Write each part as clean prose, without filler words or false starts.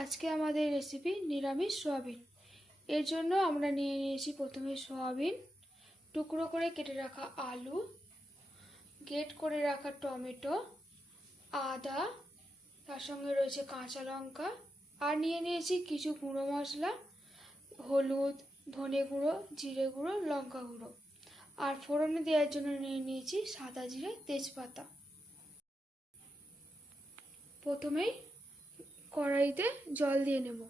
আজকে আমাদের রেসিপি নিরামিষ সয়াবিন। এর জন্য আমরা নিয়ে নিয়েছি প্রথমে সয়াবিন, টুকরো করে কেটে রাখা আলু, গ্রেট করে রাখা টমেটো, আদা, তার সঙ্গে রয়েছে কাঁচা লঙ্কা, আর নিয়ে নিয়েছি কিছু গুঁড়ো মশলা, হলুদ, ধনে গুঁড়ো, জিরে গুঁড়ো, লঙ্কা গুঁড়ো। আর ফোড়নে দেওয়ার জন্য নিয়ে নিয়েছি সাদা জিরে, তেজপাতা। প্রথমেই কড়াইতে জল দিয়ে নেব।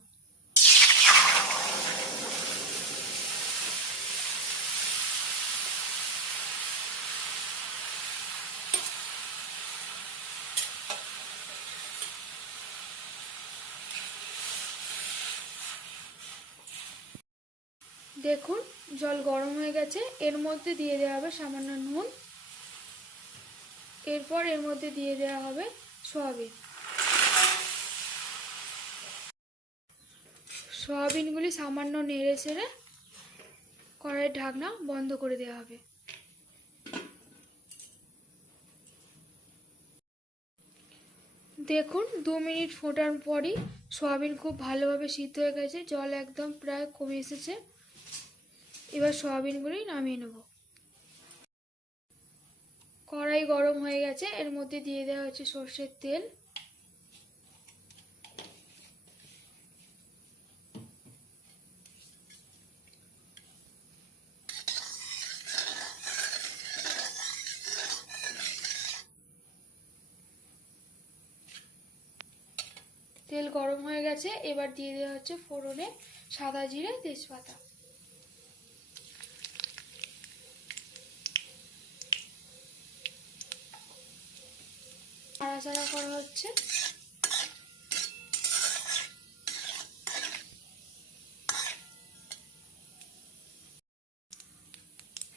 দেখুন জল গরম হয়ে গেছে। এর মধ্যে দিয়ে দেওয়া হবে সামান্য নুন। এরপর এর মধ্যে দিয়ে দেওয়া হবে সয়াবিন। সয়াবিনগুলি সামান্য নেড়ে ছেড়ে কড়াইয়ের ঢাকনা বন্ধ করে দেওয়া হবে। দেখুন 2 মিনিট ফোটার পরই সয়াবিন খুব ভালোভাবে সিদ্ধ হয়ে গেছে, জল একদম প্রায় কমে এসেছে। এবার সয়াবিনগুলি নামিয়ে নেব। কড়াই গরম হয়ে গেছে, এর মধ্যে দিয়ে দেওয়া হচ্ছে সর্ষের তেল। তেল গরম হয়ে গেছে, এবার দিয়ে দেওয়া হচ্ছে ফোড়নে সাদা জিরে, তেজপাতা। নাড়াচাড়া করা হচ্ছে।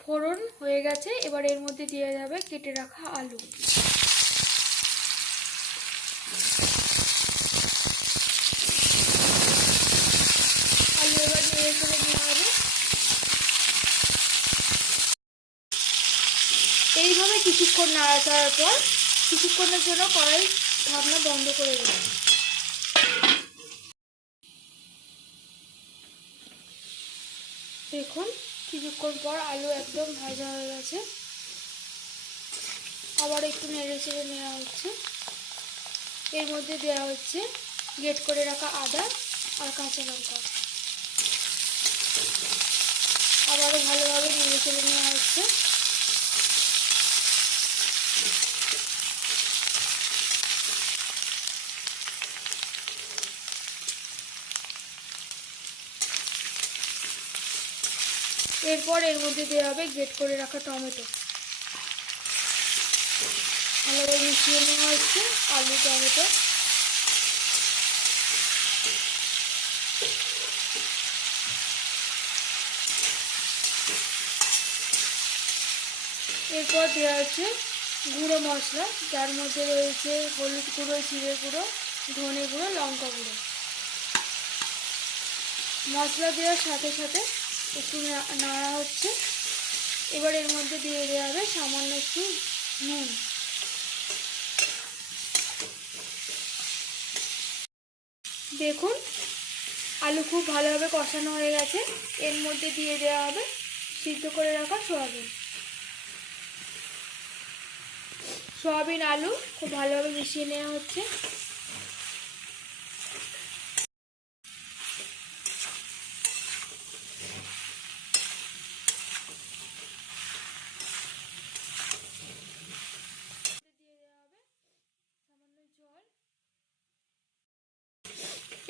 ফোড়ন হয়ে গেছে, এবার এর মধ্যে দিয়ে যাবে কেটে রাখা আলু। আলু এবার নেড়ে চেড়ে দেওয়া হবে। এইভাবে কিছুক্ষণ নাড়াচাড়ার পর কিছুক্ষণের জন্য কড়াই ঢাকনা বন্ধ করে দেব। দেখুন কিছুক্ষণ পর আলু একদম ভাজা হয়ে গেছে। আবার একটু নেড়ে চেড়ে নেওয়া হচ্ছে। এর মধ্যে দেওয়া হচ্ছে গ্রেট করে রাখা আদা আর কাঁচা লঙ্কা। আবারও ভালোভাবে নেড়ে চেড়ে নেওয়া হচ্ছে। এরপর এর মধ্যে দেওয়া হবে গ্রেট করে রাখা টমেটো। ভালোভাবে মিশিয়ে নেওয়া হচ্ছে আলু, টমেটো। এরপর দেওয়া হচ্ছে গুঁড়ো মশলা, যার মধ্যে রয়েছে হলুদ গুঁড়ো, জিরে গুঁড়ো, ধনে গুঁড়ো, লঙ্কা গুঁড়ো। মশলা দেওয়ার সাথে সাথে একটু নাড়া হচ্ছে। এবার এর মধ্যে দিয়ে দেওয়া হবে সামান্য একটু নুন। দেখুন আলু খুব ভালোভাবে কষানো হয়ে গেছে। এর মধ্যে দিয়ে দেওয়া হবে সিদ্ধ করে রাখা সয়াবিন। সয়াবিন আলু খুব ভালোভাবে মিশিয়ে নেওয়া হচ্ছে।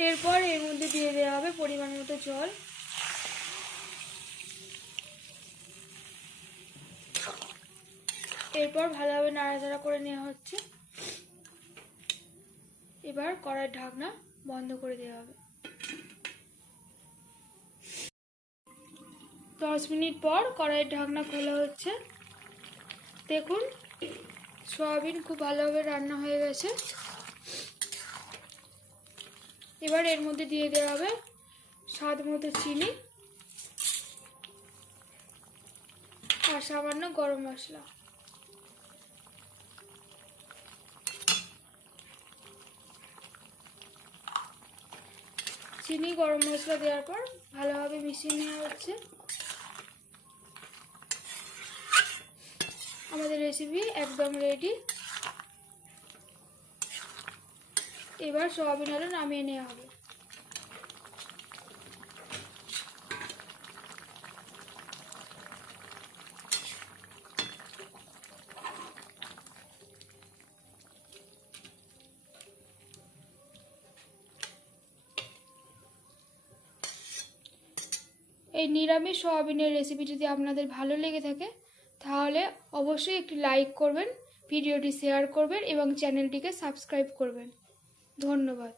এরপর এর মধ্যে দিয়ে দেওয়া হবে পরিমাণ মতো জল। এরপর ভালোভাবে নাড়াচাড়া করে নেওয়া হচ্ছে। এবার কড়াইয়ের ঢাকনা বন্ধ করে দেওয়া হবে। 10 মিনিট পর কড়াইয়ের ঢাকনা খোলা হচ্ছে। দেখুন সয়াবিন খুব ভালোভাবে রান্না হয়ে গেছে। এবার এর মধ্যে দিয়ে দেওয়া হবে স্বাদ মতো চিনি আর সামান্য গরম মশলা। চিনি গরম মশলা দেওয়ার পর ভালোভাবে মিশিয়ে নেওয়া হচ্ছে। আমাদের রেসিপি একদম রেডি। এবার সয়াবিন আলু নামিয়ে নেওয়া হবে। এই নিরামিষ সয়াবিনের রেসিপি যদি আপনাদের ভালো লেগে থাকে তাহলে অবশ্যই একটি লাইক করবেন, ভিডিওটি শেয়ার করবেন এবং চ্যানেলটিকে সাবস্ক্রাইব করবেন। ধন্যবাদ।